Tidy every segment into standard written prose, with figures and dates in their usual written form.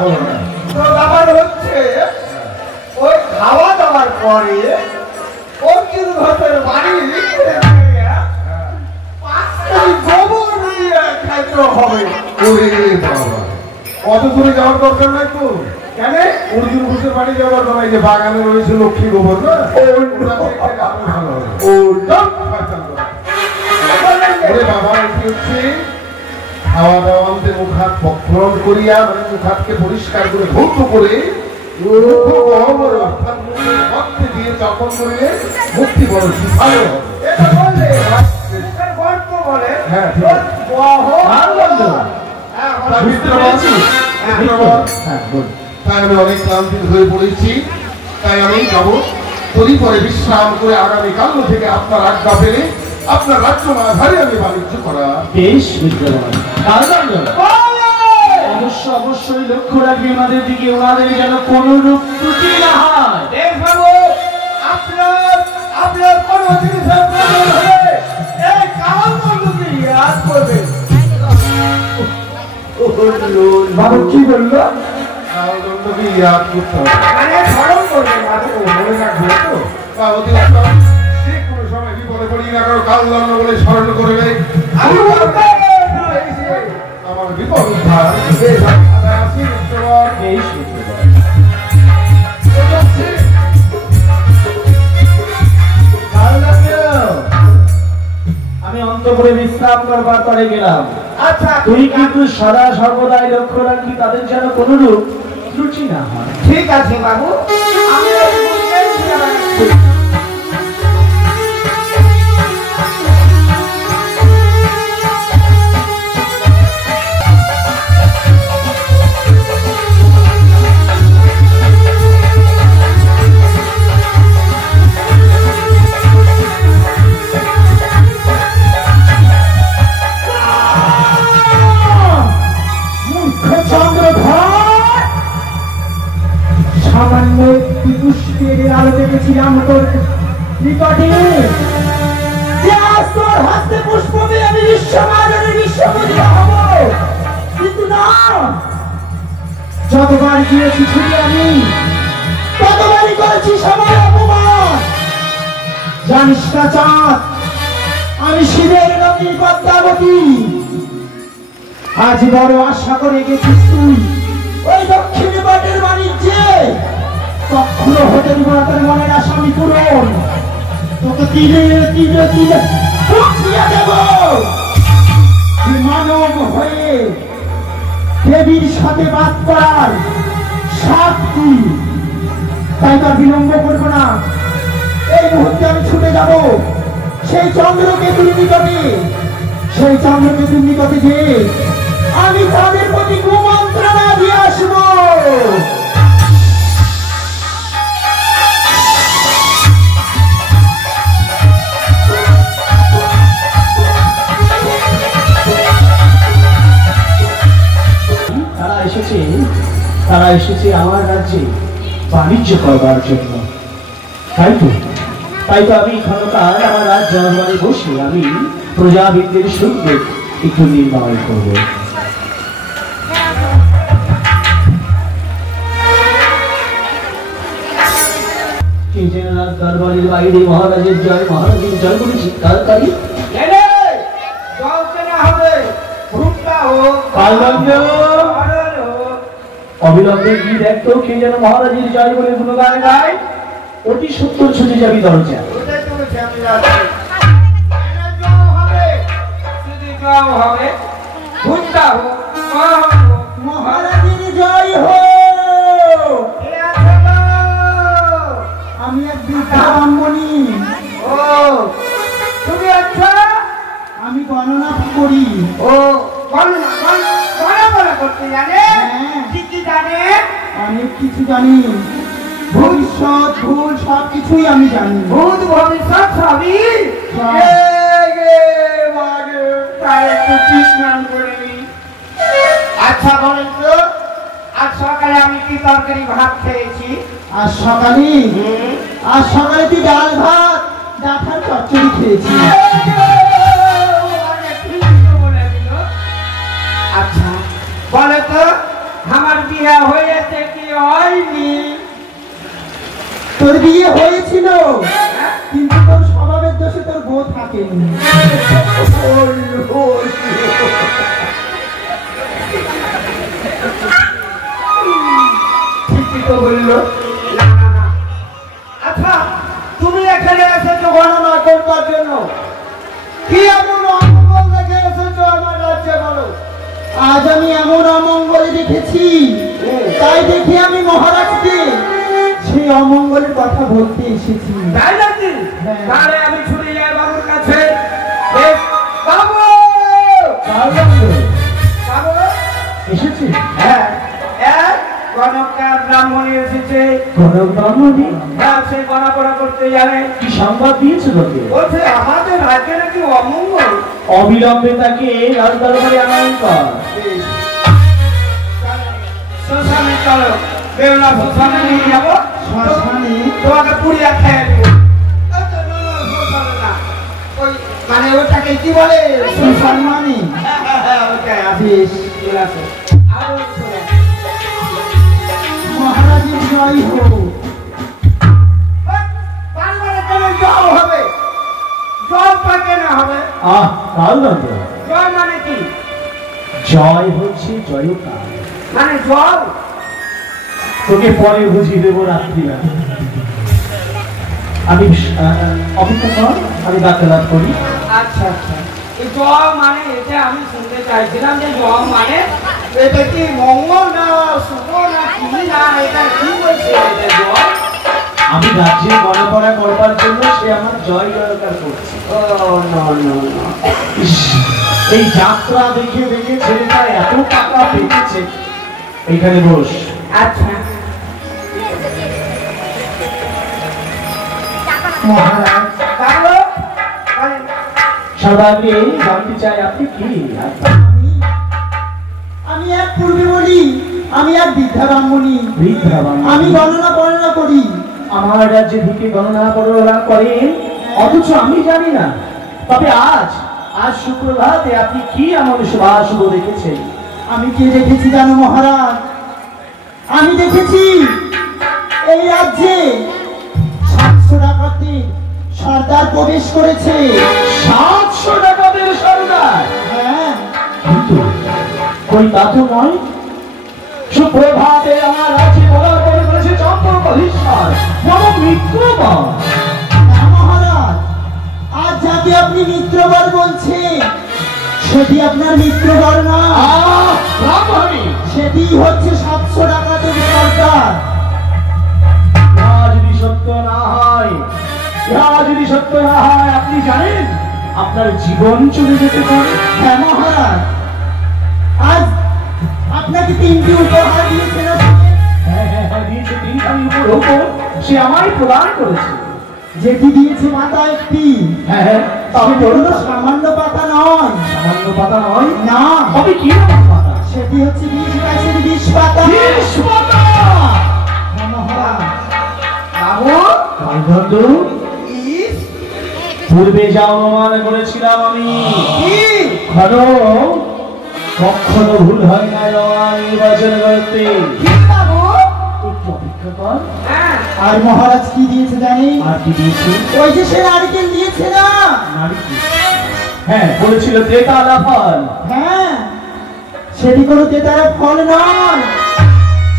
তো ব্যাপার হচ্ছে ওই খাওয়া দাওয়ার পরে অর্জুন ঘটের বাড়ি গোবর নিয়ে খাইতে হবে। কত দূরে যাওয়ার দরকার নাই তো। কেন অর্জুন ঘোষের বাড়ি যাওয়ার দরকার? যে বাগানে রয়েছে লক্ষ্মী গোবর না, খাওয়া দাওয়াতে মুখ হাত পক্ষণ করিয়া, মানে মুখ হাতকে পরিষ্কার করে ধৌত করে দিয়ে চাপন করিলে মুক্তি বড় ভালো হবে। তাই আমি অনেক ক্লান্তিত হয়ে পড়েছি, তাই আমি যাবো পরে বিশ্রাম করে আগামীকাল থেকে আপনার আজ্ঞা পেলে আপনার রাজ্য মাঝারে আমি বাণিজ্য করা। বেশ অবশ্যই লক্ষ্য রাখবে আমাদের দিকে, ওনাদের যেন কোন রূপ ত্রুটি না হয়। আপনার কোন জিনিসের প্রয়োজন হলে এই কালদণ্ডকে ইয়াদ করবেন। বাবু কি বললো? কালদণ্ডকে ইয়াদ করতে হবে, মানে স্মরণ করবেন, মনে রাখবে তো। যে কোনো সময় বিপদে পড়ি না কারো কালদণ্ড বলে স্মরণ করবে। আমার বিপদ উদ্ধার আমি অন্তঃপুরে বিশ্রাম করবার পরে গেলাম। আচ্ছা, তুই কিন্তু সদা সর্বদাই লক্ষ্য রাখবি তাদের যেন কোনরূপ ত্রুটি না হয়। ঠিক আছে বাবু, আমি আলো দেখেছিলাম তোর নিকটে, তোর হাতে পুষ্প দিয়ে আমি বিশ্বমন্দির হব, কিন্তু না, যতবার গিয়েছি ছুটি আমি ততবারই করেছি সবার অপমান। জানিস না চাঁদ, আমি শিবের নদী পদ্মাবতী, আজ বড় আশা করে গেছিস তুই ওই দক্ষিণ বাটের বাণিজ্যে, কখনো হতে দিব না তোর মনের আসামি পূরণ, তোকে তিলে তিলে তিলে ঠকিয়ে দেব। মানব হয়ে দেবীর সাথে বাদ করার সাত কি, তাই তার বিলম্ব করবো না, এই মুহূর্তে আমি ছুটে যাব সেই চন্দ্রকেতুর নিকটে, সেই চন্দ্রকেতুর নিকটে যে আমি তাদের প্রতি কুমন্ত্রণা দিয়ে আসবো। তারা এসেছে আমার রাজ্যে বাণিজ্য করবার জন্য, তাই তো আমি ক্ষণকাল আমার রাজ্য দরবারে বসে আমি প্রজাবিদদের সঙ্গে একটু নির্ণয় করব। দরবারের বাইরে মহারাজের জয়, মহারাজের জয় বলে চিৎকারকারী অবিলম্বে গিয়ে দেখতো কে যেন মহারাজের জয় বলে গুণগান গায়, অতি সত্তর ছুটে যাবি দরজা। মহারাজের জয় হোক। আমি এক বৃদ্ধা ব্রাহ্মণী। ও তুমি আচ্ছা, আমি গণনা করি। ও গণনা করতে জানে? কি কি জানে? অনেক কিছু জানি, ভবিষ্যৎ ভুল সবকিছুই আমি জানি। ভূত ভবিষ্যৎ সবই? আচ্ছা বলেন তো, আজ সকালে আমি কি তরকারি ভাত খেয়েছি? আজ সকালে তুই ডাল ভাত ডাঁটার চচ্চড়ি খেয়েছি। আচ্ছা বলে তো, আমার বিয়ে হয়েছে কি হয়নি? তোর বিয়ে হয়েছিল, কিন্তু তোর স্বভাবের দোষে তোর বউ থাকেনি। ঠিকই তো বললো। না না না, আচ্ছা তুমি এখানে এসেছো গণনা করবার জন্য, কি এমন অমঙ্গল দেখে এসেছো আমার রাজ্যে বলো? আজ আমি এমন অমঙ্গল দেখেছি, তাই দেখে আমি মহারাজকে সেই অমঙ্গলের কথা বলতে এসেছি। তাই নাকি? হ্যাঁ। তাহলে আমি ছুটে যাই বাবুর কাছে। এই, বাবু! বাবু! এসেছি? হ্যাঁ, এক গণকার ব্রাহ্মণী এসেছে। গণক ব্রাহ্মণী? হ্যাঁ, সে গণপড়া করতে যাবে। কি সংবাদ দিয়েছে তোকে? বলছে আমাদের রাজ্যে নাকি অমঙ্গল। অবিলম্বে তাকে রাজ দরবারে আনয়ন কর। শ্মশানে চলো, বেউলা শ্মশানে নিয়ে যাবো। শ্মশানে? তোমাকে পুড়িয়া খেয়ে দেবো। শ্মশানে না, ওই মানে ওটাকে কি বলে? শ্মশান মানে? ওটাই বেশ। আছে। আরো শোনে। মহারাজের জয় হোক। বারবার কেন জল হবে? জল কেন হবে? কালদণ্ড। জল মানে কি? জয় হচ্ছে জয়কাল। মানে জল? তোকে পরে বুঝিয়ে দেবো রাত্রিবেলা। আমি অপেক্ষা কর, আমি বার্তালাপ করি। আচ্ছা আচ্ছা, এই জল মানে এটা আমি শুনতে চাইছিলাম যে জল মানে এটা কি মঙ্গল না শুভ না কি না, এটা কি বলছে এটা জল? আমি রাজ্যে গণপড়া করবার জন্য সে আমার জয় জয়কার করছে। ও না না না, ইস, এই যাত্রা দেখে দেখে ছেলেটা এত টাকা পেয়েছে। এইখানে বস। আচ্ছা মহারাজ, তাহলে সর্বাগ্রে জানতে চাই আপনি কি? আমি এক পূর্বে বলি, আমি এক বৃদ্ধা ব্রাহ্মণী। আমি গণনা বর্ণনা করি। আমার রাজ্যে ঢুকে গণনা বর্ণনা করেন, অথচ আমি জানি না। তবে আজ সুপ্রভাতে আপনি কি এমন শুভ দেখেছেন? আমি কি দেখেছি জানো মহারাজ? আমি দেখেছি এই রাজ্যে 700 ডাকাতের সর্দার প্রবেশ করেছে। 700 ডাকাতের সর্দার? হ্যাঁ। কিন্তু কই তা তো নয়। সুপ্রভাতে আমার রাজ্যে পদার্পণ করেছে চন্দ্রকধীশ্বর বড় মিত্রবর। না মহারাজ, আজ যাকে আপনি মিত্রবর বলছেন সেটি আপনার মিত্রবর না, সেটি হচ্ছে 700 ডাকাতের সর্দার। যদি সত্য না হয়, যদি সত্য না হয়, আপনি জানেন আপনার জীবন চলে যেতে পারে। হ্যাঁ মহারাজ, আজ আপনাকে 3টি উপহার দিয়েছে না? হ্যাঁ দিয়েছে, 3খানি উপহার সে আমায় প্রদান করেছে। যেটি দিয়েছে মাথা একটি, হ্যাঁ তবে কোনো সামান্য পাতা নয়। সামান্য পাতা নয়? না। তবে কি রকম পাতা? সেটি হচ্ছে 20 গাছের 20 পাতা। 20 পাতা? হ্যাঁ মহারাজ। কালবন্ধু, পূর্বে যা অনুমান করেছিলাম আমি, কখনো ভুল হয় না নির্বাচন করতে। একটু অপেক্ষা কর। আর মহারাজ কি দিয়েছে জানি? আর কি দিয়েছে? ওই যে সে নারকেল দিয়েছে না? নারকেল? হ্যাঁ, বলেছিল তেতালা ফল। হ্যাঁ, সেটি কোনো তেতালা ফল নয়,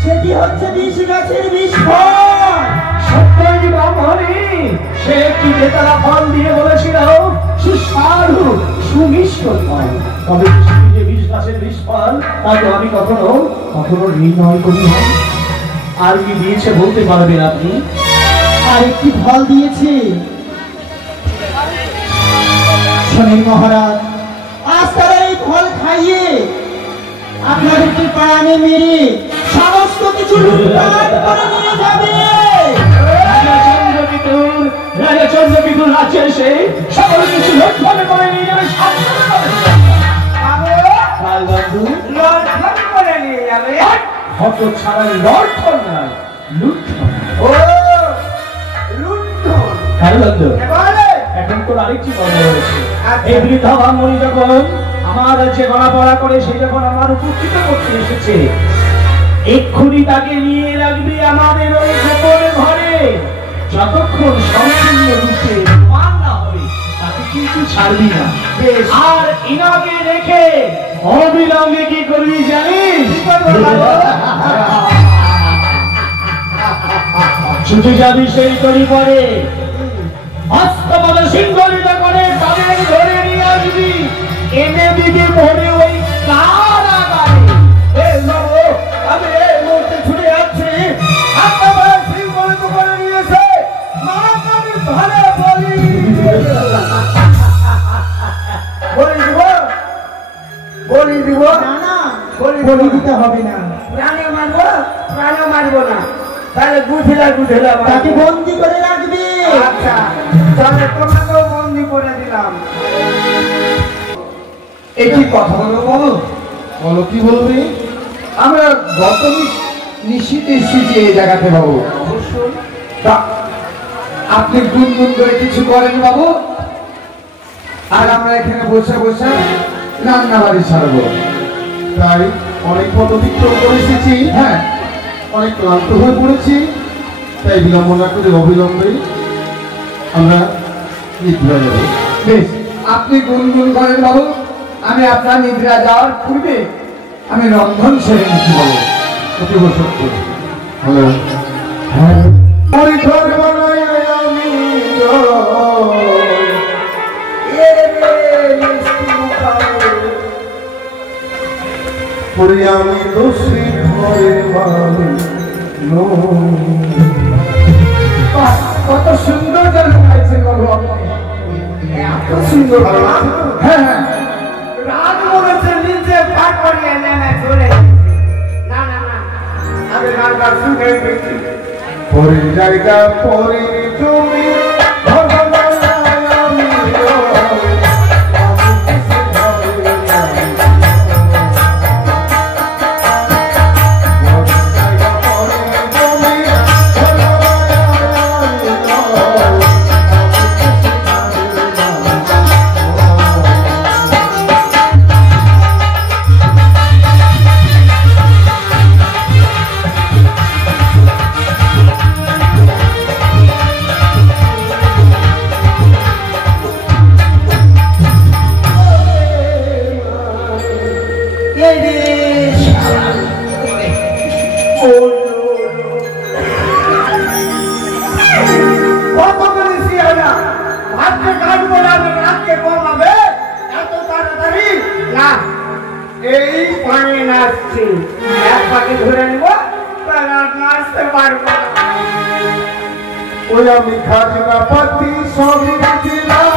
সেটি হচ্ছে 20 গাছের 20 ফল। সত্যি ব্রাহ্মণী, সে একটি তেতালা ফল দিয়ে বলেছিল সুস্বাদু সুমিষ্ট ফল। তবে যে 20 গাছের 20 ফল তা তো আমি কখনো নির্ণয় করি না। আর কি দিয়েছে বলতে পারবেন আপনি? আর একটি ফল দিয়েছে। শোনেন মহারাজ, আজ তারা এই ফল খাইয়ে আপনাদেরকে প্রাণে মেরে সমস্ত কিছু লুটপাট করে নিয়ে যাবে। রাজা চন্দ্রবিদুর রাজ্যে এসে সকল কিছু লুটপাট করে নিয়ে যাবে। লড়ফড় করে নিয়ে যাবে? হত ছাড়া লড়ফড় নয়, লুণ্ঠন। ও লুণ্ঠন? হ্যাঁ বন্ধু, এখন তোর আরেকটি গল্প হয়েছে। এই বৃদ্ধা ব্রাহ্মণী যখন আমার রাজ্যে গণাপড়া করে, সে যখন আমার উপকৃত করতে এসেছে, এক্ষুনি তাকে নিয়ে রাখবি আমাদের ওই গোপন ঘরে। যতক্ষণ সম্পূর্ণ রূপে প্রমাণ না হবে তাকে কিন্তু ছাড়বি না। আর ইনাকে রেখে অবিলম্বে কি করবি জানিস? ছুটে যাবি সেই তরি পরে হস্তপদ শৃঙ্খলিত করে তাদের ধরে নিয়ে আসবি, এনে দিবি ভরে ওই কারাগারে। আমি এই মুহূর্তে ছুটে যাচ্ছি, আপনার শৃঙ্খলিত করে নিয়েছে মারাত্মক ধরে বলি দিব না না, বলি দিতে হবে না। প্রাণে মারবো, প্রাণে মারবো না, তাহলে গুছিলা তাকে বন্দি করে রাখবি। আচ্ছা তাহলে তোমাকেও বন্দি করে দিলাম। একই কথা বলো, বলো কি বলবি? আমরা গত নিশ্চিত এসেছি এই জায়গাতে বাবু। তা আপনি গুনগুন করে কিছু করেন বাবু, আর আমরা এখানে বসে বসে রান্না বাড়ি ছাড়বো। তাই অনেক পথ অতিক্রম করে এসেছি, হ্যাঁ, অনেক ক্লান্ত হয়ে পড়েছি, তাই বিলম্ব না করে অবিলম্বে আমরা নিদ্রা যাব। বেশ, আপনি গুনগুন করেন বাবু, আমি আপনার নিদ্রা যাওয়ার পূর্বে আমি রন্ধন সেরে নিচ্ছি বাবু। অতীব সত্য। হ্যালো, হ্যাঁ, পরিখর বানাই আমি পরি আমি দোষী ঘরের মালিক বাহ, কত সুন্দর গান গাইছেন বাবু আপনি। এত সুন্দর বাবা। হ্যাঁ হ্যাঁ, রাত বলেছে নিচে পাট করিয়ে নেমে চলে গেছে। না না না, আমি গানটা শুনে পেয়েছি। পরের জায়গা পরের জমি এই পানি নাচছি, এক পাখি ধরে নিব, তাহলে আর নাচতে পারবো না। ওই আমি খাজনা পাতি সবই দিলাম,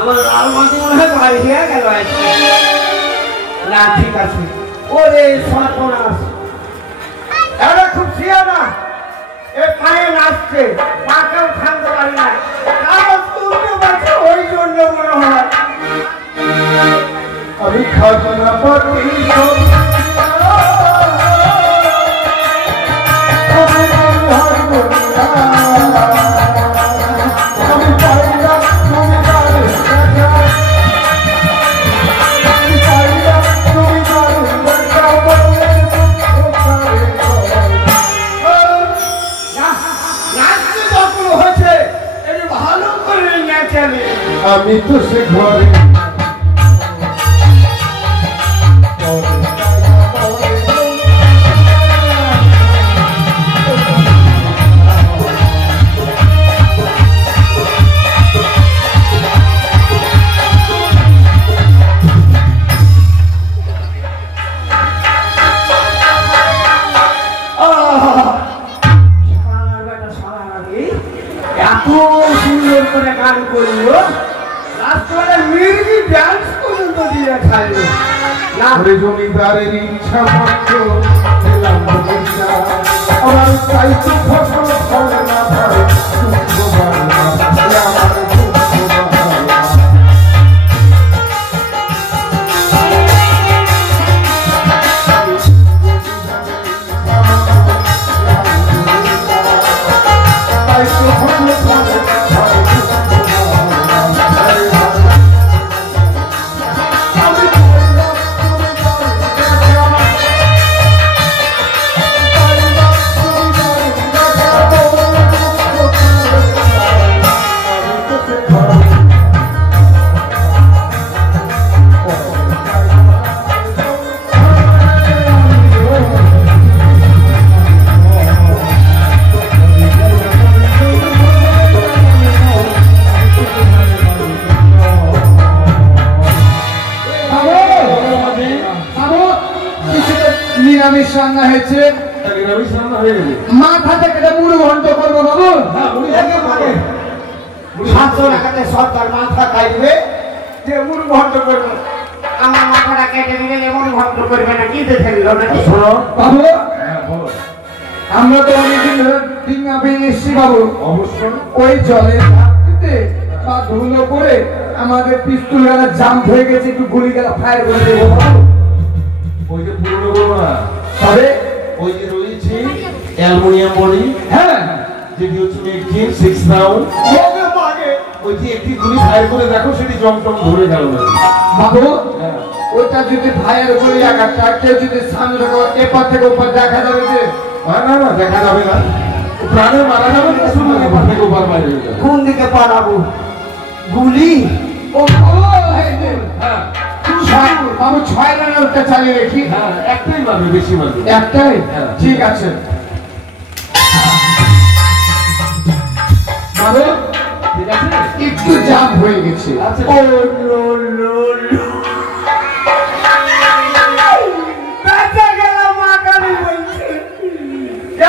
আমার লাল মাটি মনে হয় বাড়ি হয়ে গেল আজকে। না ঠিক আছে, ওরে সর্বনাশ, এরা খুব ছিয়া না, এ পায়ে নাচছে, পাকেও থামতে পারি না, কাগজ তুলতে পারছে, ওই জন্য মনে হয়। আমি খাজনা পাতি সবই আমি তো সে ঘরে এত সুন্দর করে গান করলো, রাস্তায় মিউজিক ডান্স পর্যন্ত দিয়ে খাইলো না। জমিদারের ইচ্ছা মতো দিলাম বগিচা, আমার চাইছি ফসল ফলে না ধরে আমার নিরামিষ রান্না হয়েছে, নিরামিষ রান্না হয়ে গেছে। মাথা থেকে এটা মুড়ো ঘন্ট করবো বাবু। হ্যাঁ, মুড়ি একে মানে 700 টাকাতে সরকার মাথা কাটবে, যে মুড় ঘন্ট করবে। আমার মাথাটা কেটে দিলে এমন ঘন্ট করবে না, কি দেখে নিল নাকি? শোনো বাবু, হ্যাঁ বলো। আমরা তো অনেকদিন ধরে ডিঙা পেয়ে এসছি বাবু। অবশ্যই ওই জলে ঝাঁপিতে বা ধুলো করে আমাদের পিস্তল গেলা জাম হয়ে গেছে, একটু গুলি গেলা ফায়ার করে দেবো বাবু। ওই যে পুরনো বলো না, তবে ওই যে রয়েছে অ্যালুমিনিয়াম বডি, হ্যাঁ, যেটি হচ্ছে মেগজিন 6 রাউন্ড, ওকে মানে ওই যে একটি গুলি ফায়ার করে দেখো সেটি জমজম ধরে গেল না। বাবু হ্যাঁ ওইটা যদি ফায়ার করে একটা কেউ যদি সামনে এপার থেকে ওপার দেখা যাবে যে না না দেখা যাবে না, প্রাণে মারা যাবে না, শুধু এপার থেকে ওপার বাইরে হয়ে যাবে। কোন দিকে পালাবো? গুলি? ও এই যে, হ্যাঁ বাবু 6 রানারটা চালিয়ে রেখি। হ্যাঁ একটাই মারবে, বেশি মারবে। একটাই? হ্যাঁ। ঠিক আছে বাবু, ঠিক আছে? একটু জাম হয়ে গেছে। আচ্ছা ও লো লো লো, বেঁচে গেলাম, মা কালী বলছে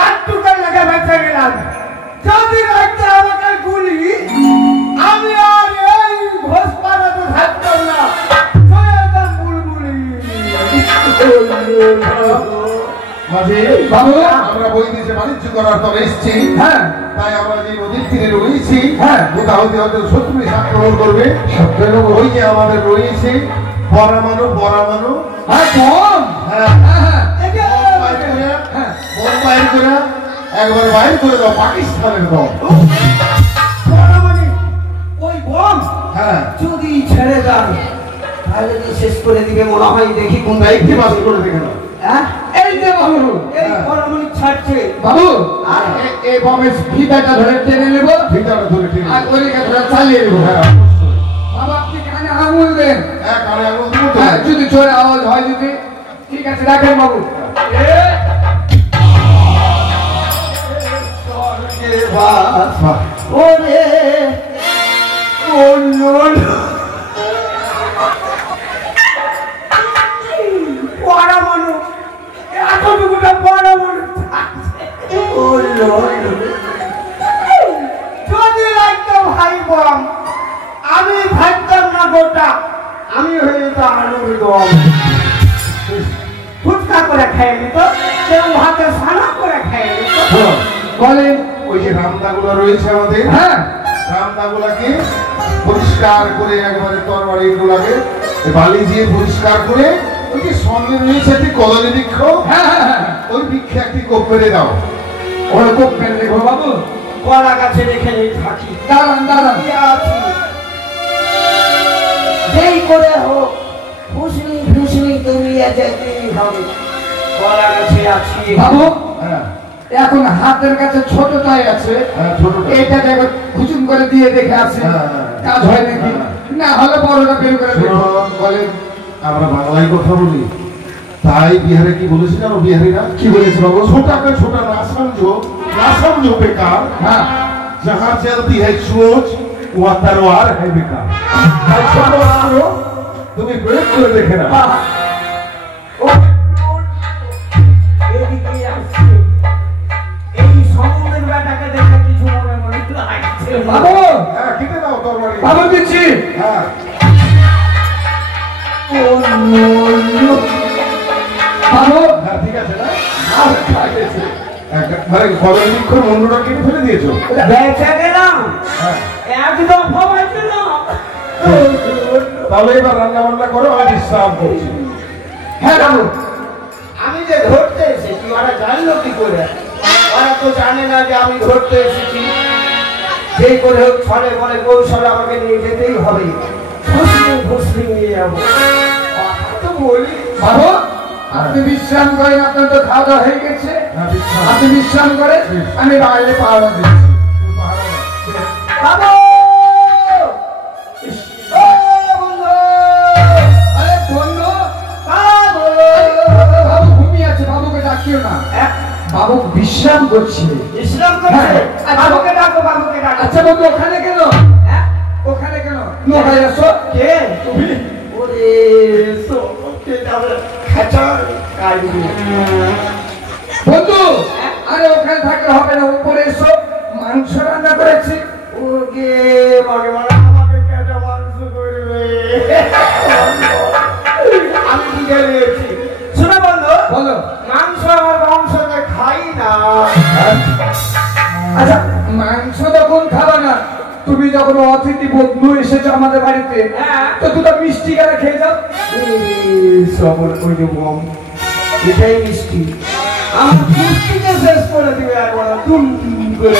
একটুখানি লাগে বেঁচে গেলাম। যদি রাখতে আমাকে গুলি, আমি আর এই ঘোষপাড়াতে থাকতাম না, চলে যেতাম বুলবুলি। মাঝে বাবু, আমরা বৈদেশে বাণিজ্য করার তরে এসেছি, হ্যাঁ তাই আমরা যে নদীর তীরে রয়েছি, হ্যাঁ। কোথা হতে হতে শত্রু এসে আক্রমণ করবে। ওই যে আমাদের রয়েছে পরমাণু, পরমাণু, হ্যাঁ বম, হ্যাঁ হ্যাঁ হ্যাঁ বোম বাইর করে একবার বাইর করে দাও পাকিস্তানের দল। পরমাণু, ওই বম হ্যাঁ যদি ছেড়ে দেন তাহলে তো শেষ করে দিবে মনে হয়। দেখি কোন একটি বাস করে দেখে নাও। হ্যাঁ, এই যে বাবু, এই পরমাণু ছাড়ছে। বাবু আর এই বমের ফিতাটা ধরে টেনে নেবো ভিতরে ধরে ঠিক আর ওইদিকে ধরে চালিয়ে নেবো। হ্যাঁ বাবা আপনি কানে আঙুল দেন, এক আরে আঙুল দেবো তো। হ্যাঁ, যদি জোরে আওয়াজ হয় যদি। ঠিক আছে রাখেন বাবু। বাহ, ওরে ও লো লো, পরমাণু এতটুকুটা পরমাণু থাকছে। ও লো লো, যদি লাগতো ভাই বম, আমি থাকতাম না গোটা, আমি হয়ে যেত আলুর দম। ফুটকা করে খেয়ে নিত, কেউ ভাতে সানা করে খেয়ে নিত। শোনো, বলেন। ওই যে রামদাগুলা রয়েছে আমাদের, হ্যাঁ রামদাগুলাকে পরিষ্কার করে একবারে তরবারি গুলাকে বালি দিয়ে পরিষ্কার করে, ওই যে সঙ্গে রয়েছে একটি কদলী বৃক্ষ, হ্যাঁ হ্যাঁ হ্যাঁ, ওই বৃক্ষে একটি কোপ মেরে দাও। ওরা কোপ মেরে দেখো বাবু। কলা গাছে রেখে নেই থাকি, দাঁড়ান দাঁড়ান, যেই করে হোক ফুসনি ফুসনি তুমি যেতেই হবে। কলা গাছে আছি বাবু হ্যাঁ এখন হাতের কাছে ছোটটাই আছে, হ্যাঁ ছোটটা। এইটা দেখো খুচুম করে দিয়ে দেখে আছে হ্যাঁ। কাজ হয় নাকি না, হলে বড়টা বের করে দেখো। বলেন। আমরা বাংলায় কথা বলি, তাই বিহারে কি বলেছে জানো? বিহারিরা কি বলেছে বাবু? छोटा का छोटा ना समझो बेकार, হ্যাঁ जहाँ चलती है सोच वहाँ तलवार है बेकार। তাই ছোট আরো তুমি প্রয়োগ করে দেখে না। এদিকে আসছে, এই সমুদ্রের বেটাকে দেখে কিছু মনে মনে লাগছে। বাবু, হ্যাঁ কেটে দাও তরবারি। বাবু দিচ্ছি। হ্যাঁ ও নো নো, বাবু হ্যাঁ ঠিক আছে না? আর খাইতেছে মানে কদম বৃক্ষর মন্ডটা কেটে ফেলে দিয়েছো। বেঁচে গেলাম, হ্যাঁ একদম ভবাই ছিল। তাহলে এবার রান্না বান্না করো, আমি বিশ্রাম করছি। হ্যাঁ বাবু, আমি যে ধরতে এসেছি ওরা জানলো কি করে? ওরা তো জানে না যে আমি ধরতে এসেছি। যেই করে হোক ছলে বলে কৌশলে আমাকে নিয়ে যেতেই হবে। ঘুষলি নিয়ে যাবো, কথা তো বলি। বাবু আপনি বিশ্রাম করেন, আপনার তো খাওয়া দাওয়া হয়ে গেছে, হ্যাঁ বিশ্রাম। আপনি বিশ্রাম করেন, আমি বাইরে পাহারা দিচ্ছি। বাবু! ও বন্ধু! আরে বন্ধু, বাবু! বাবু ঘুমিয়ে আছে, বাবুকে ডাকিও না, বাবু বিশ্রাম করছে। বিশ্রাম করছে? বাবুকে ডাকো, বাবুকে ডাকো। আচ্ছা বন্ধু ওখানে কেন? হ্যাঁ? ওখানে কেন? নৌকায় আসো। কে? ওরে, সোকে যাবে। খেচর, খাই দিবি। বন্ধু আরে ওখানে থাকলে হবে না, উপরে এসো, মাংস রান্না করেছি। ওকে ভগবান আমাকে কেটে মাংস করবে। আমি বুঝে নিয়েছি। শুনে বন্ধু, বলো। মাংস আমার বংশতে খাই না। আচ্ছা মাংস যখন খাবা না, তুমি যখন অতিথি বন্ধু এসেছো আমাদের বাড়িতে, হ্যাঁ। তো দুটো মিষ্টি কেন খেয়ে যাও। সবর করে বম, এটাই মিষ্টি আমার পুষ্টিকে শেষ করে দিবে একবার তুম করে।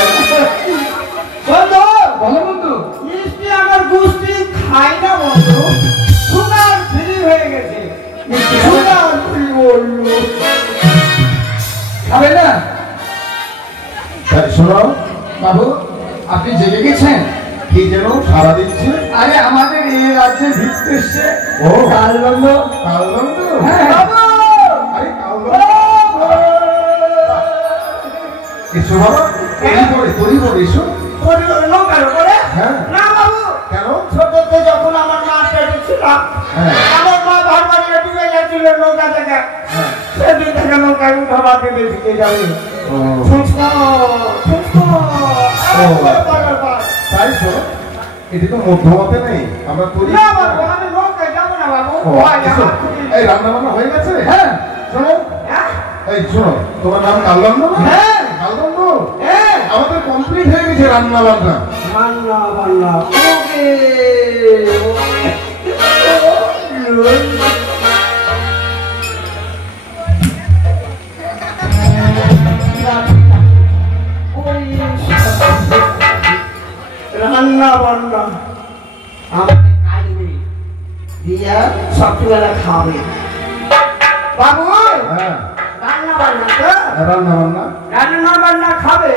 বন্ধু বলো বন্ধু। মিষ্টি আমার পুষ্টি খাই না বন্ধু, সুগার ফ্রি হয়ে গেছে। সুগার ফ্রি বললো খাবে না? শোনো বাবু আপনি জেগে গেছেন? কি যেন সারা দিচ্ছে। আরে আমাদের এই রাজ্যে ভিড়তে এসছে। ও কালবন্ধ। কালদণ্ড। হ্যাঁ। বাবু আরে কালদণ্ড। এসো বাবা, তরি পড়ে এসো। নৌকার করে হ্যাঁ। না বাবু, কেন? ছোটতে যখন আমার মা পেটে ছিলাম, হ্যাঁ। আমার মা ভারবাড়িতে ডুবে গেছিল নৌকা থেকে। হ্যাঁ। সেদিন থেকে নৌকায় উঠাবাতে বেশি যাবে। ও তাই তো, এটি তো মধ্যমাতে নেই, আমরা তরি। না বাবু, আমি নৌকায় যাবো না বাবু। ও, ভয় এসো। আমার। এই রান্না বান্না হয়ে গেছে? হ্যাঁ। শোনো, হ্যাঁ? এই শোনো, তোমার নাম কালদণ্ড না? হ্যাঁ। কালদণ্ড। হ্যাঁ। আমাদের কমপ্লিট হয়ে গেছে রান্না বান্না। রান্না বান্না। ওকে। রান্না বান্না আমাকে কাটবে দিয়া সববেলা খাবে বাবু। হ্যাঁ। রান্না বান্না তো রান্না বান্না। রান্না বান্না খাবে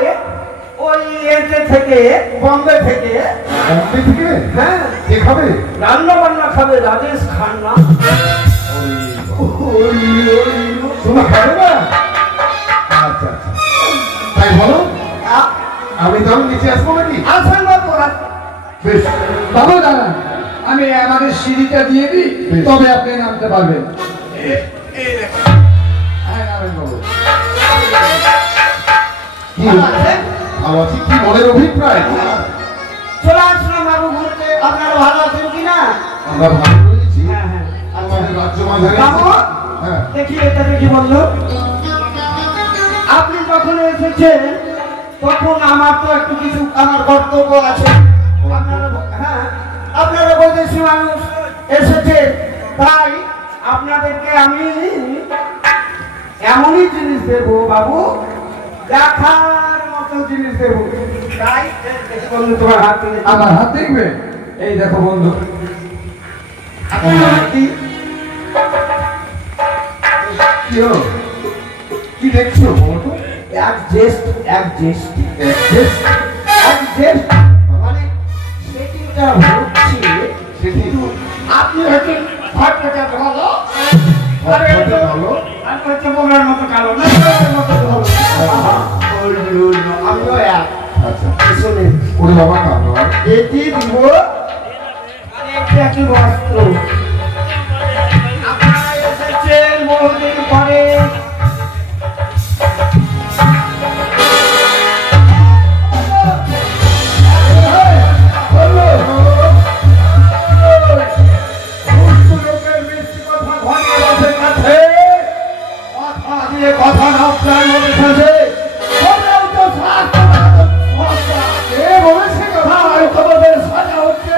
ওই এতে থেকে, বম্বে থেকে। বম্বে থেকে? হ্যাঁ, কে খাবে? রান্না বান্না খাবে রাজেশ খান্না। তুমি খাবে না? আচ্ছা আচ্ছা, তাই বলো। আমি তখন নিচে আসবো নাকি? আসেন বাবু। বেশ। বাবু দাঁড়ান, আমি আমাদের সিঁড়িটা দিয়ে দিই, বেশ। তবে আপনি নামতে পারবেন। হ্যাঁ নামেন বাবু। কি ভালো আছি, কি মনের অভিপ্রায়? চলে আসলাম বাবু ঘুরতে। আপনারা ভালো আছেন কিনা? আমরা ভালো রয়েছি। হ্যাঁ হ্যাঁ। আমাদের রাজ্য মাঝারে। বাবু হ্যাঁ। দেখি এটা দেখি বললো। আপনি যখন এসেছেন তখন আমার তো একটু কিছু আমার কর্তব্য আছে। হ্যাঁ, আপনারা বৈদেশি মানুষ এসেছে, তাই আপনাদেরকে আমি এমনই জিনিস দেবো বাবু, দেখার মতো জিনিস দেবো। তাই বন্ধু তোমার হাত তুলে আমার হাত দেখবে? এই দেখো বন্ধু। আপনার হাত দিই। কি হলো? কি দেখছো বলো তো? এক জেস্ট, এক জেস্ট, বেশ। এক জেস্ট মানে সেটিংটা হচ্ছে সেটি আপনি হচ্ছে ফটফটে ভালো, ফটফটে ভালো। আর হচ্ছে বোমার মতো কালো না, বোমার মতো ভালো। আমিও এক। আচ্ছা। শুনে ওরে বাবা কালো। এটি দিব আর এটি একটি বস্ত্র। আপনারা এসেছেন বহুদিন পরে। কথা না প্রাণ বলেছে বলেছে কথা তোমাদের সাজা হচ্ছে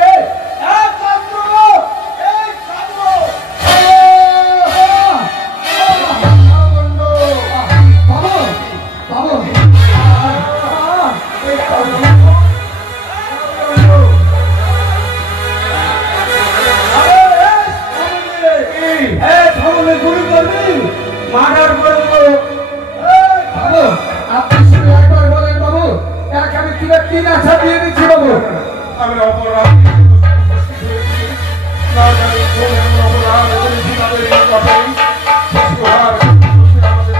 মার্ডার করবো। বাবু আপনি শুধু একবার বলেন বাবু, এক আমি কিনা কি আশা দিয়ে দিচ্ছি বাবু। আমি অপরাধ না জানি কোন অপরাধ করেছি তাদের এই কথাই শিশুহার আমাদের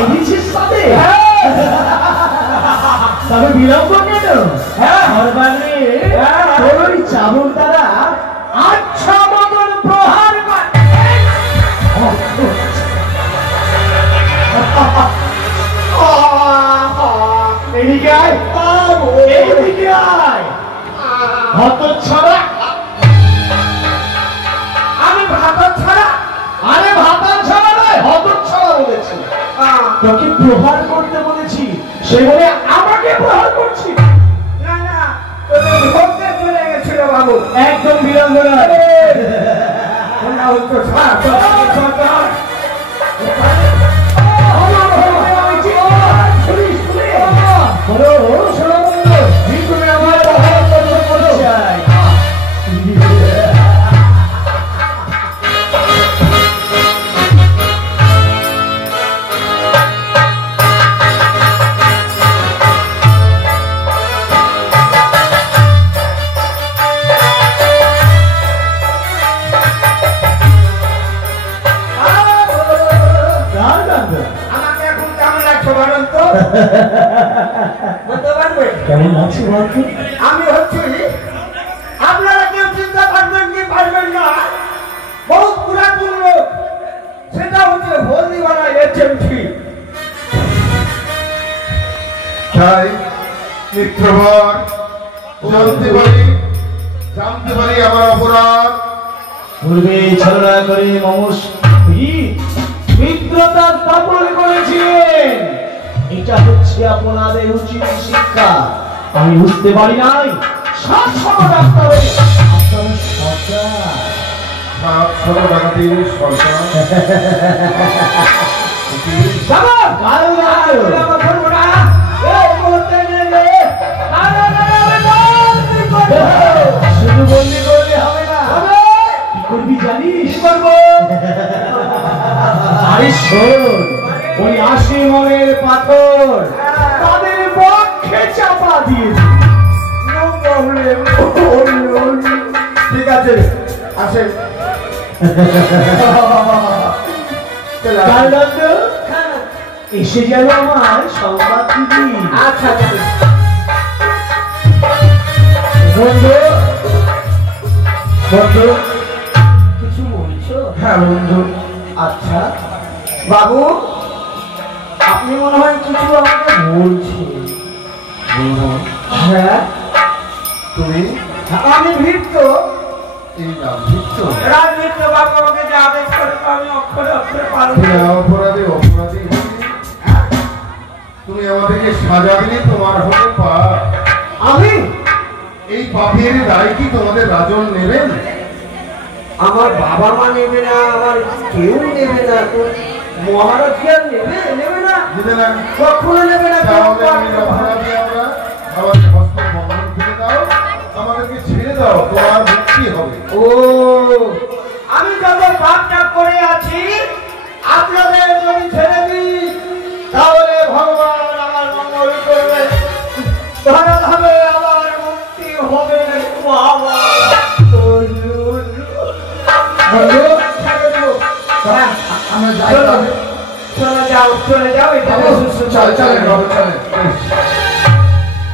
এনেছিস সাথে? তবে বিলম্ব কেন? হ্যাঁ ঘর বানিয়ে হ্যাঁ। তোর ওই চাবুক হতচ্ছাড়া, আমি ভাতা ছাড়া আরে ভাতার ছাড়া নয়, হতচ্ছাড়া বলেছি। তোকে প্রহার করতে বলেছি, সে বলে আমাকে প্রহার করছি। না না তোদের ধরতে চলে গেছিল বাবু। একদম বিড়ম্বনা। তোমরা হচ্ছে সরকার। আমাকে এখন কেমন লাগছে বলেন তো? বলতে পারবেন? কেমন লাগছে বলতো? আমি হচ্ছি, আপনারা কেউ চিন্তা করবেন কি পারবেন না, বহুত পুরাতন লোক, সেটা হচ্ছে হলদিওয়ালা এজেন্সি। তাই মিত্রবর জানতে পারি আমার অপরাধ। পূর্বে ছলনা করে মমস মিত্রতা স্থাপন করেছিলেন, এটা হচ্ছে আপনাদের উচিত শিক্ষা। আমি বুঝতে পারি নাই, 700 ডাক্তারের আপনার সরকার 700 ডাকাতির সরকার। যাবো গাল গাল বলবো না, এই মুহূর্তে নেলে শুধু বললে বললে হবে না, কি করবি জানিস? কি করবো? আরে শোন, ওই 80 মনের পাথর তাদের পক্ষে চাপা দিয়েছে। ঠিক আছে আসেন। কালদণ্ড এসে যেন আমার সংবাদ দিবি। আচ্ছা বন্ধু বন্ধু কিছু বলছো? হ্যাঁ বন্ধু। আচ্ছা বাবু, আপনি মনে হয় কিছু আমাকে বলছেন। হ্যাঁ তুমি আমি ভিড়ত এই নাম ভিত্ত রাজনীতি বাবু আমাকে যে আদেশ করে আমি অক্ষরে অক্ষরে পালন অপরাধী তুমি আমাদেরকে সাজা দিলে তোমার হতে পাপ। আমি এই পাপের দায় কি তোমাদের রাজন নেবেন? আমার বাবা মা নেবে না, আমার কেউ নেবে না, তো মহারাজ কি আর নেবে না, দিতে না কখনো নেবে না। তাহলে আমি অপরাধী, আমরা আমাদের হস্ত বন্ধন খুলে দাও, আমাদেরকে ছেড়ে দাও, তোমার মুক্তি হবে। ও আমি যত পাপটা করে আছি, আপনাদের যদি ছেড়ে দিই তাহলে ভগবান আমার মঙ্গল করবে, ধরা হবে আমার মুক্তি হবে। বাবা আমরা যাই। চলে যাও এখানে চলেন বাবু, চলেন।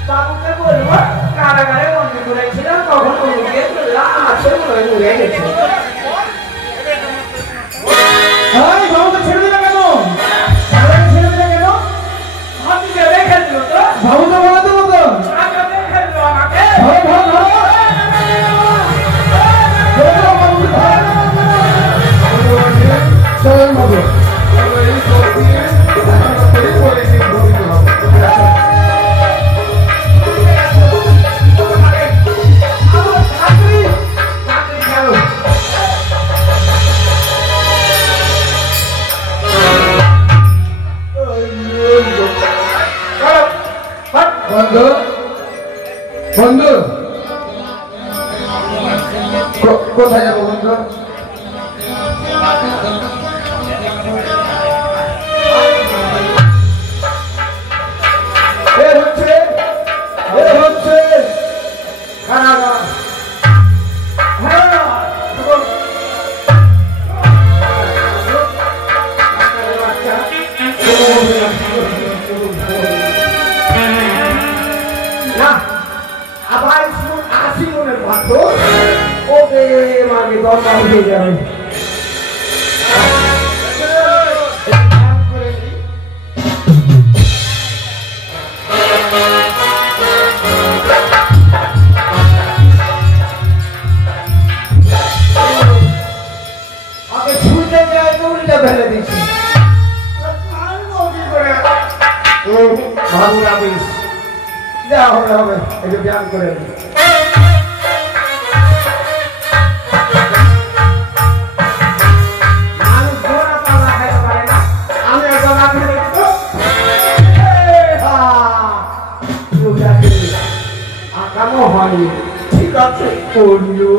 বাবুকে বলবো কারাগারে বন্দি করেছিলাম, তখন মুখে আছে মুড়ে গেছে। এই বাবুকে ছেড়ে দিলে কেন? বাবুকে ছেড়ে দিলে কেন? আপনি যে রেখে দিল তো, বাবু তো বলে দেবো তো। আগে রেখে দিল আমাকে। ধরো ধরো ধরো ধরো বাবুকে ধরো। চলেন বাবু, আমরা এই সব দিয়ে তাড়াতাড়ি পরে গিয়ে ভর্তি হবো। আমার চাকরি গেল। বন্ধু বন্ধু কোথায় যাবো বন্ধু? হচ্ছে কারাগার। না আবার 80 মনের পাথর ওকে মাকে দরকার হয়ে যাবে। ব্যায়াম করে মানুষ ঘোড়া পালা খাইতে পারে না, আমি একবার না খেলে আকামও হয়নি, ঠিক আছে করিও।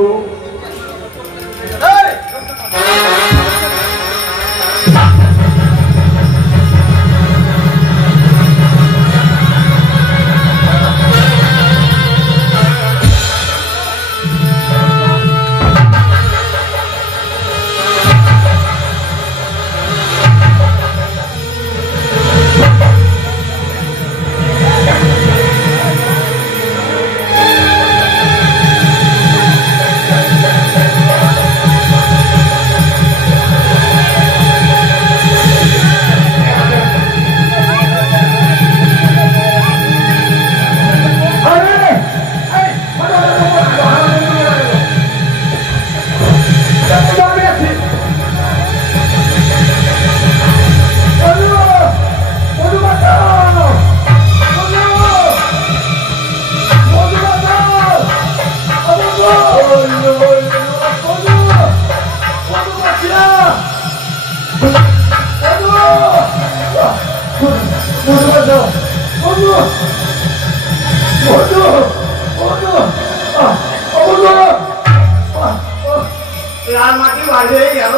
লাল মাটি বাজে গেল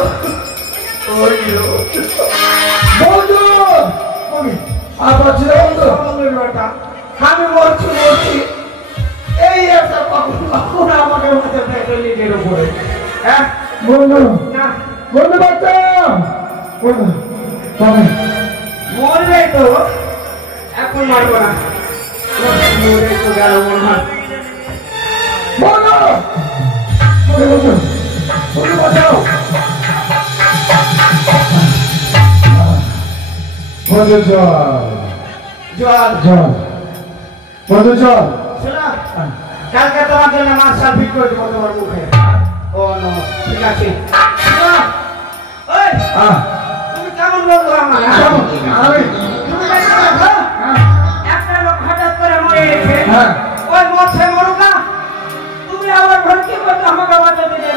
আমি বলছি এই একটা কখন আমাকে মাঝে ফেলে নিজের উপরে হ্যাঁ বন্ধু না বন্ধু বাচ্চা বন্ধু মরবে তো এখন মারবো না, মরে তো গেল মনে হয়। বন্ধু বন্ধু বন্ধু বাঁচাও বন্ধু জল জল জল বন্ধু জল শোনা, কালকে তোমার জন্য মার্শাল ফিট করে দেবো তোমার মুখে। ও নো, ঠিক আছে। শোনা, ওই তুমি কেমন বলবো আমার তুমি দেখো, একটা লোক হঠাৎ করে মরে গেছে, ওই মরছে মরুক না, তুমি আবার ঘর কি করতে আমাকে বাঁচাতে দিয়ে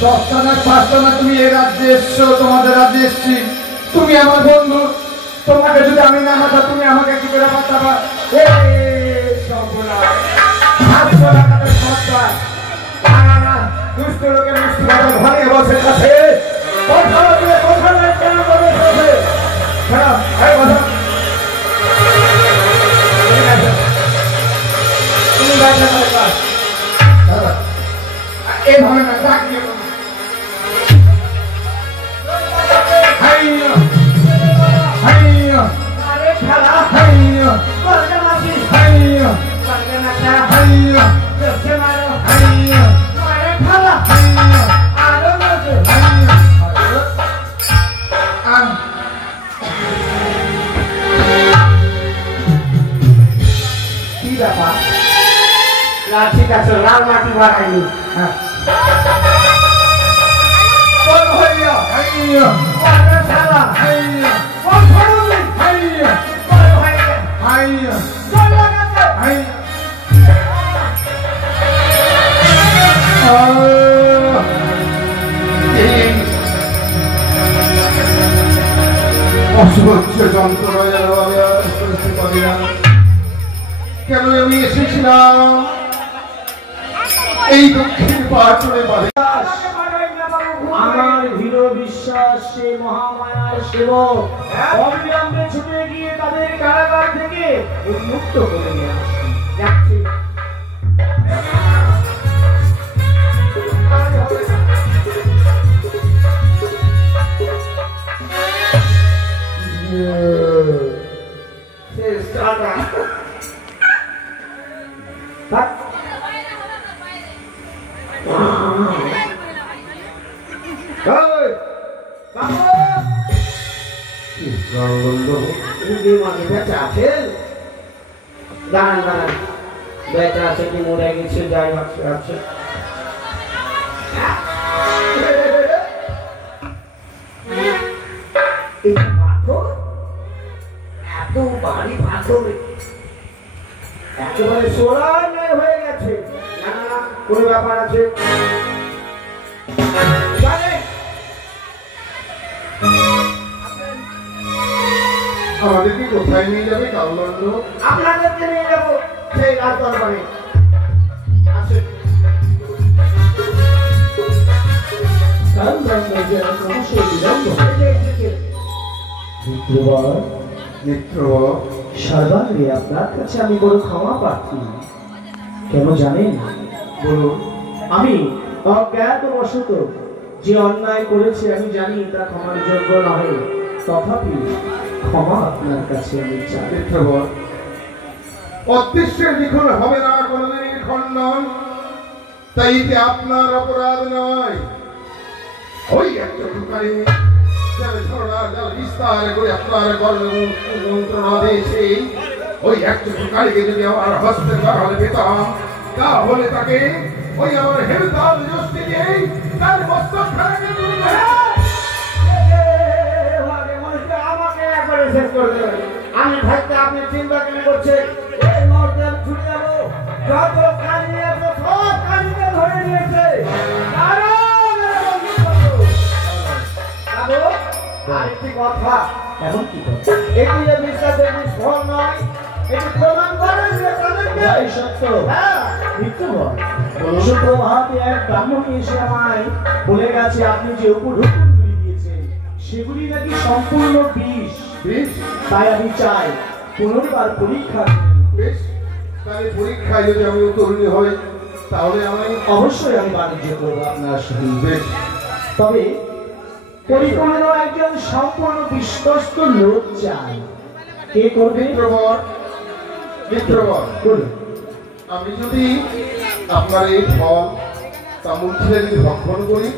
দশটা না পাঁচটা না তুমি এই রাজ্যে এসছো, তোমাদের রাজ্যে এসছি, তুমি আমার বন্ধু, তোমাকে যদি আমি না মাথা তুমি আমাকে কি করে বাঁচাবা? দুষ্ট লোকের মিষ্টি কথা ভাঙে বসে কাছে এইভাবে না ডাক দিয়ে হাইয়া হাইয়া আরে খেলা হাইয়া করতে মাসি হাইয়া করতে না হাইয়া করতে মারো হাইয়া আরে খেলা হাইয়া আরো মজে হাইয়া কি ব্যাপার? ঠিক আছে, লাল মাটি বাড়াইনি। হ্যাঁ বল ভাইয়া হাইয়া করতে খেলা হাইয়া বল ভাইয়া হাইয়া বল ভাইয়া হাইয়া চল লাগাতে হাইয়া অসহ্য যন্ত্রণা যেন আমি আর সইতে পারি না। কেন আমি এসেছিলাম এই দক্ষিণ পাহাড়ে বাড়ি? আমার দৃঢ় বিশ্বাস সে মহামায়ার সেবক অবিলম্বে ছুটে গিয়ে তাদের কারাগার থেকে উন্মুক্ত করে নিয়ে আসবে। যাচ্ছি। শেষ টাটা। থাক। ওই, বাবু! রুগী মাঝে বেঁচে আছেন? দাঁড়ান দাঁড়ান, বেঁচে আছে কি মরে গেছে যাই আছে আছে। এই পাথর, এত ভারী পাথর, একেবারে সোলার হয়ে গেছে। না না না, কোনো ব্যাপার আছে। আমাদেরকে কোথায় নিয়ে যাবে কালদণ্ড? আপনাদেরকে নিয়ে যাবো সেই রাজ দরবারে। আসেন। সর্বাগ্রে আপনার কাছে আমি বড় ক্ষমা প্রার্থী। কেন জানেন? বলুন। আমি অজ্ঞাতবশত যে অন্যায় করেছি আমি জানি তা ক্ষমার যোগ্য নয়, তথাপি ক্ষমা আপনার কাছে আমি চাই। মিত্রবর, অদৃশ্যের লিখন হবে না কোনদিন খণ্ডন, তাই এতে আপনার অপরাধ নয়। ওই একটুখানি বিস্তার করে আপনার মন্ত্রণা দিয়েছে, ওই একটুখানিকে যদি আমার হস্তে হলে পেতাম, তাহলে তাকে ওই আমার হেলতাল যষ্টি দিয়ে তার মস্তক খারাপে আমাকে একবারে শেষ করে দেবেন। আমি ভাইতে আপনি চিন্তা কেন করছেন? এই মুহূর্তে আমি ছুটে যাবো, যত কালি আছে সব কালিকে ধরে নিয়েছে। আরেকটি কথা, এমন কি কথা? এটি যে বিশ্বাসের ফল নয়, এটি প্রমাণ করেন যে তাদেরকে তাই সত্য। হ্যাঁ মিত্রবর, সুপ্রভাতে এক ব্রাহ্মণ এসে আমায় বলে গেছে আপনি যে উপঢৌকনগুলি দিয়েছেন সেগুলি নাকি সম্পূর্ণ বিষ। বেশ, তাই আমি চাই পুনর্বার পরীক্ষা। বেশ, তাহলে পরীক্ষায় যদি আমি উত্তীর্ণ হই তাহলে আমি অবশ্যই আমি বাণিজ্য করবো আপনার সঙ্গে। বেশ, তবে পরিপূর্ণ একজন সম্পূর্ণ বিশ্বস্ত লোক চাই। কে করবে? মিত্রবর, মিত্রবর, বলুন। আমি যদি আপনার এই ফল তামুল ছেলে যদি ভক্ষণ করি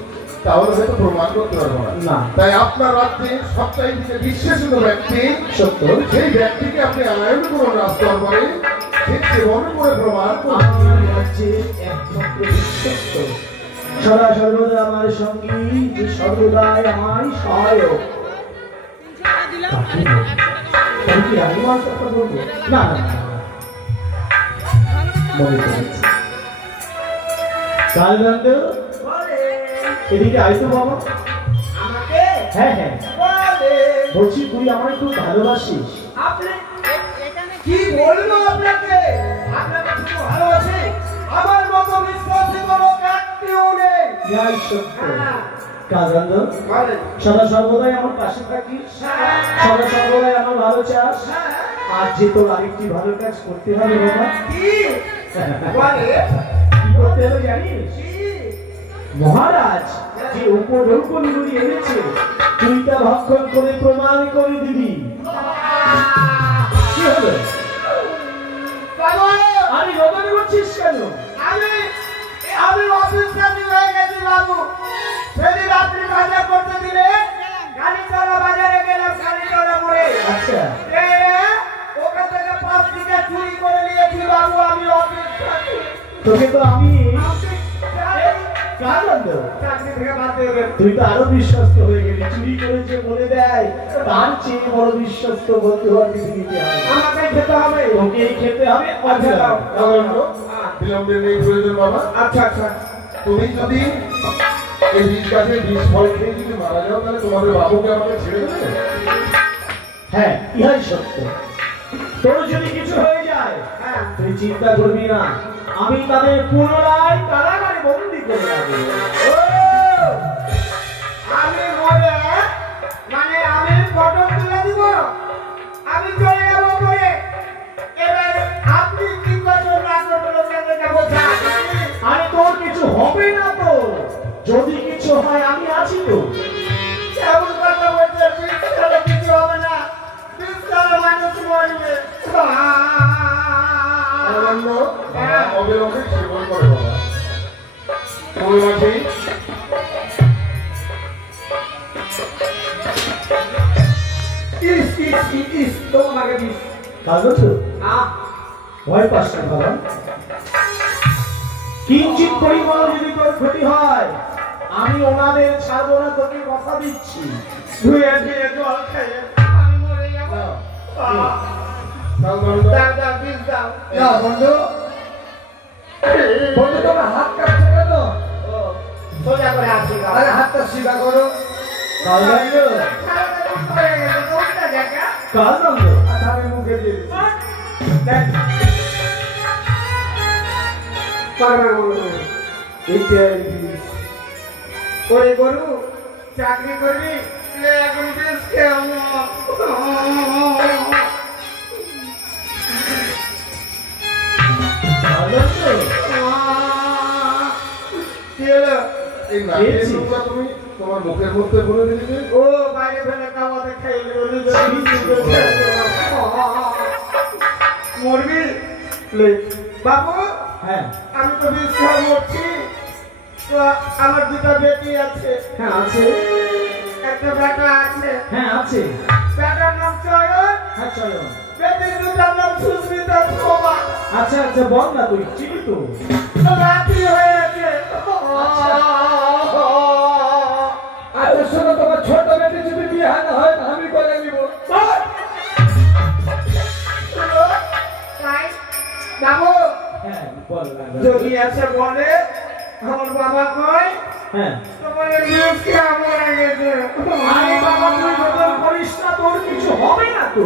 তাহলে হয়তো প্রমাণ করতে পারবো না। না। তাই আপনার রাজ্যে সবচাইতে বিশ্বাসিত ব্যক্তি সত্য, সেই ব্যক্তিকে আপনি আনায়ন করুন রাজ দরবারে, সে সেবন করে প্রমাণ করুন। আমার রাজ্যের একমাত্র বিশ্বস্ত, সদা সর্বদা আমার সঙ্গী, যে সর্বদাই আমায় সহায়ক। তাই কি আমি আমার কথা বলবো? না না না, মনে করেছি কালদণ্ড এদিকে আইতো বাবা। আমাকে হ্যাঁ হ্যাঁ, বলে বলছি তুই আমায় খুব ভালোবাসিস। আপনি কি বলবো আপনাকে? আপনাকে শুধু ভালোবাসি, আমার মতো বিশ্বাসী লোক একটিও নেই। যাই সত্য হ্যাঁ, কালদণ্ড, বলেন। সদা সর্বদাই আমার পাশে থাকিস, হ্যাঁ, সদা সর্বদাই আমার ভালো চাস। হ্যাঁ, আর যে তোর আরেকটি ভালো কাজ করতে হবে বাবা। কি বলে? কি করতে হবে জানিস? কি? মহারাজ যে উপঢৌকনগুলি এনেছে তুই তা ভক্ষণ করে প্রমাণ করে দিবি। কি হলো? বাবা, আরে রোদনে করছিস কেন? আমি অবিশ্বাসী হয়ে গেছি বাবু। সেদিন রাত্রি বাজার করতে দিলে কালীতলা বাজারে গেলাম, কালীতলা মোড়ে। আচ্ছা, ওখান থেকে 5 লিটার চুরি করে নিয়েছি বাবু। আমি অবিশ্বাসী। তোকে তো আমি আপনি কালদণ্ড, চাকরি থেকে বাদ দেবেন। তুই তো আরো বিশ্বস্ত হয়ে গেলি। চুরি করেছে বলে দেয়, তার চেয়ে বড় বিশ্বস্ত বন্ধু আর পৃথিবীতে হয় না। আমাকে খেতে হবে। তোকেই খেতে হবে। আচ্ছা দাও। কালদণ্ড, বিলম্বের নেই প্রয়োজন বাবা। আচ্ছা আচ্ছা। তুমি যদি এই বীজ গাছের বীজ ফল খেয়ে যদি মারা যাও তাহলে তোমাদের বাবুকে আমাকে ছেড়ে দেবে? হ্যাঁ, ইহাই সত্য। তোর যদি কিছু হয়ে যায় হ্যাঁ, তুই চিন্তা করবি না, আমি তাদের পুনরায় কারাগারে বন্দী করে রাখবো। ও, আমি মরে মানে আমি ফটো তুলে দিব, আমি চলে যাবো পরে। এবার আপনি কি করবেন না করবেন ওখানে যাবো। আরে তোর কিছু হবে না তো, যদি কিছু হয় আমি আছি তো। এমন কথা বলছে, বিস্তারে কিছু হবে না, বিস্তারে মানুষ মরবে। কালদণ্ড, অবিলম্বে সেবন করে বাবা। কোন মাঝে ইস ইস ইস ইস, তোমাকে দিস। কাগজ ভয় পাস না বাবা। কিঞ্চিত পরিমাণ যদি তোর ক্ষতি হয় আমি ওনাদের ছাড়বো না, তোকে কথা দিচ্ছি। ধুয়ে ধুয়ে জল খেয়ে আমি মরে যাবো। দাও দাও বিষ দাও। না বন্ধু, বন্ধু তোমার হাত কাটছে কেন? ও সোজা করে আসি গা। আরে হাতটা সিধা করো। কালদণ্ড, কালদণ্ড, আচ্ছা আমি মুখে দিয়ে দিচ্ছি। দেখ, ওরে গরু চাকরি করবি এখন বেশ কেমন এই নাকের নোংরা তুমি তোমার মুখের মধ্যে ভরে দিলে। ও বাইরে ফেলে খাওয়াতে খাইলে মরবি বাবু। হ্যাঁ আমি তো বিষ খেয়ে মরছি, তো আমার দুটো বেটি আছে। হ্যাঁ আছে, একটা বেটা আছে। হ্যাঁ আছে। বেটার নাম চয়ন, হ্যাঁ চয়ন। বেটির দুটার নাম সুস্মিতা শোভা। আচ্ছা আচ্ছা বল না, তুই চিনি তো। রাতি হয়েছে। আচ্ছা শোনো, তোমার ছোট বেটি যদি বিয়ে হয় না হয় আমি করে নিব। বাবু হ্যাঁ বল না। যদি এসে বলে আমার বাবা কয় হ্যাঁ তোমার বিষ খেয়ে মরে গেছে। আরে বাবা তুই বদল করিস না, তোর কিছু হবে না তো।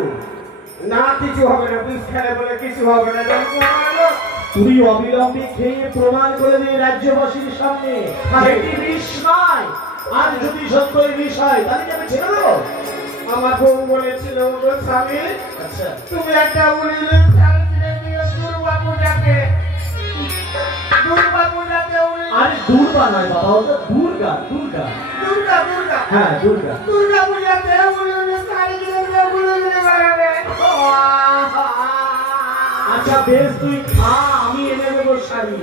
না কিছু হবে না, বিষ খেলে বলে কিছু হবে না। তুই অবিলম্বে খেয়ে প্রমাণ করে দিয়ে রাজ্যবাসীর সামনে এটি বিষ নয়। আর যদি সত্যই বিষ হয় তাহলে কি আমি ছেড়ে দেবো? আমার বউ বলেছিল ওর স্বামী, আচ্ছা তুমি একটা উড়িলের চাল কিনে দিও দুর্গা পূজাতে। দুর্গা পূজাতে আরে দুর্গা নয় বাবা, ওটা দুর্গা। দুর্গা দুর্গা দুর্গা হ্যাঁ দুর্গা। দুর্গা পূজাতে উড়িলের চাল কিনে দিও উড়িলে বাড়াবে। আচ্ছা বেশ, তুই খা, আমি এনে দেবো শাড়ি।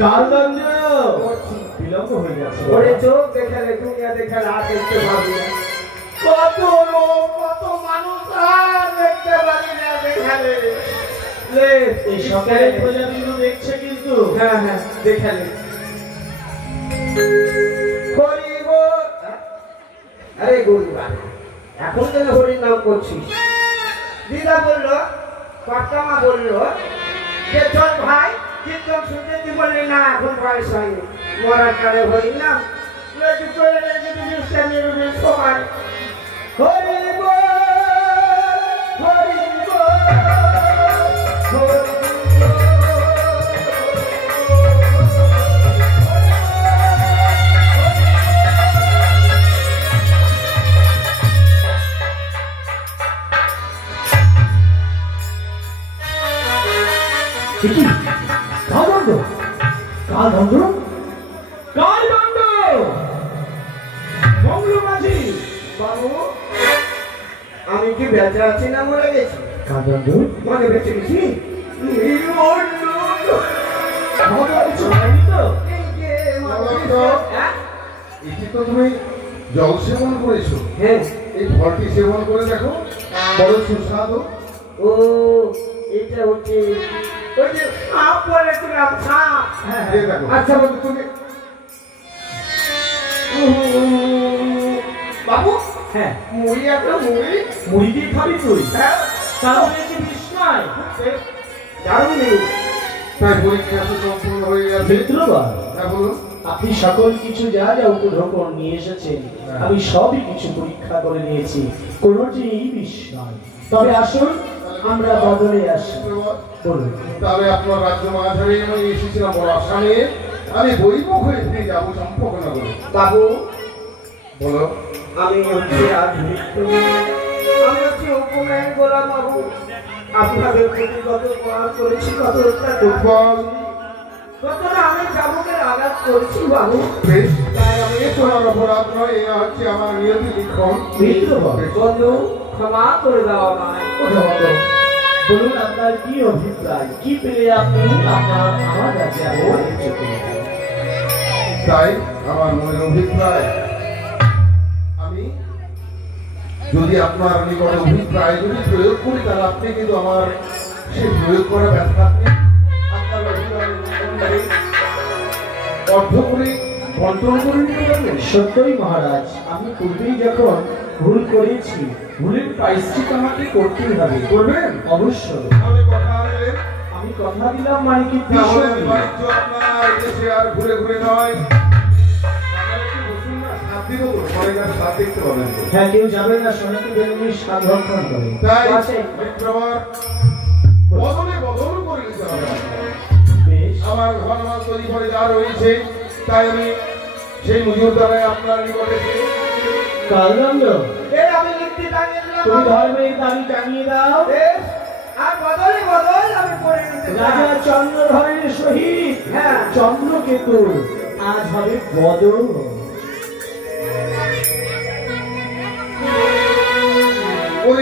কালদণ্ড বিলম্ব হয়ে যাচ্ছে। ওরে চোখ দেখালে দুনিয়া দেখালে আর দেখতে পাবি না। কত লোক কত মানুষ আর দেখতে পাবি না দেখালে। লে এই সকালে প্রজাতিগুলো দেখছে কিন্তু। হ্যাঁ হ্যাঁ দেখালে। হরিব আরে গরিবা এখন কেন হরির নাম করছিস? দিদা বললো, কর্তামা বললো যে চল ভাই কীর্তন শুনতে, তুই বললি না এখন বয়স হয়নি, মরার কালে হরির নাম চলে যদি সবাই হরিব হরিব হরিব। কালদণ্ড, কালদণ্ড, কালদণ্ড। মঙ্গল মাঝি বাবু আমি কি বেঁচে আছি না মরে গেছি? কালদণ্ড মনে বেঁচে গেছি। কিছু হয়নি তো? এটি তো তুমি জল সেবন করেছো। হ্যাঁ এই ফলটি সেবন করে দেখো, বড় সুস্বাদু। ও এটা হচ্ছে ওই যে সাপ বলেছিলাম, সাপ। হ্যাঁ এই দেখো। আচ্ছা বন্ধু তুমি বাবু হ্যাঁ, মুড়ি একটা মুড়ি। মুড়ি দিয়ে খাবি তুই? হ্যাঁ তাহলে কি বিষ নয়? দারুণ নেই। তাই পরীক্ষা তো সম্পূর্ণ হয়ে গেছে। মিত্রগণ, হ্যাঁ বলুন। আপনি সকল কিছু যা যা উপঢৌকন নিয়ে এসেছেন আমি সবই কিছু পরীক্ষা করে নিয়েছি, কোনোটি বিষ নয়। তবে আসুন আমরা বদলে আসি। বলুন। তাহলে আপনার রাজ্য মাঝারে আমি এসেছিলাম বড় আশা নিয়ে। আমি বৈমুখ হয়ে ফিরে যাবো চম্পকনগরে। বাবু বলো। আমি হচ্ছে আমি হচ্ছে উপমেন গোলাম বাবু। আপনাদের প্রতি কত প্রহার করেছি, কত হত্যা ফুটবল কতটা আমি চাবুকের আঘাত করেছি বাবু। বেশ, তাই আমি এ তোমার অপরাধ নয়, এ হচ্ছে আমার নিয়তি লিখন। মিত্রগণ, বন্ধু ক্ষমা করে দেওয়া আমায়। বলুন আপনার কি অভিপ্রায়, কি পেলে আপনি আমার কাছে বাণিজ্য করবেন? তাই আমার মনের অভিপ্রায়, আমি যদি আপনার নিকট অভিপ্রায় যদি প্রয়োগ করি তাহলে আপনি কিন্তু আমার সেই প্রয়োগ করা ব্যর্থ। আপনি আপনার অর্ধ করে কন্ট্রোল করে নিতে পারবেন? সত্যই মহারাজ, আমি পূর্বেই যখন ভুল করেছি, ভুলের প্রায়শ্চিত আমাকে করতেই হবে। করবেন? অবশ্যই। তাহলে কথা আনলেন? আমি কথা দিলাম মানিকের তাহলে দৃষ্টি। বাণিজ্য আপনার দেশে আর ঘুরে ঘুরে নয়। আপনারা একটু বসুন না, সাত দিন হলো, পরে গেলে সাত দেখতে পাবেন তো। হ্যাঁ, কেউ যাবে না, সোনাকে বেরোনি সংরক্ষণ করে। তাই আছে। বিক্রমার বদলে বদল করে নিতে হবে আপনার। বেশ। আমার ঘর মাল তৈরি করে যা রয়েছে তাই আমি সেই মজুর দ্বারাই আপনার নিকটে কালদণ্ড, এই আমি লিখতে টাঙিয়ে দিলাম তুমি বাবু। ধর্মের দাবি টাঙিয়ে দাও। বেশ, আর বদলে বদল আমি করে নিতে চাই। রাজা চন্দ্রধরের সহিত হ্যাঁ। চন্দ্রকেতু আজ হবে বদল। ওই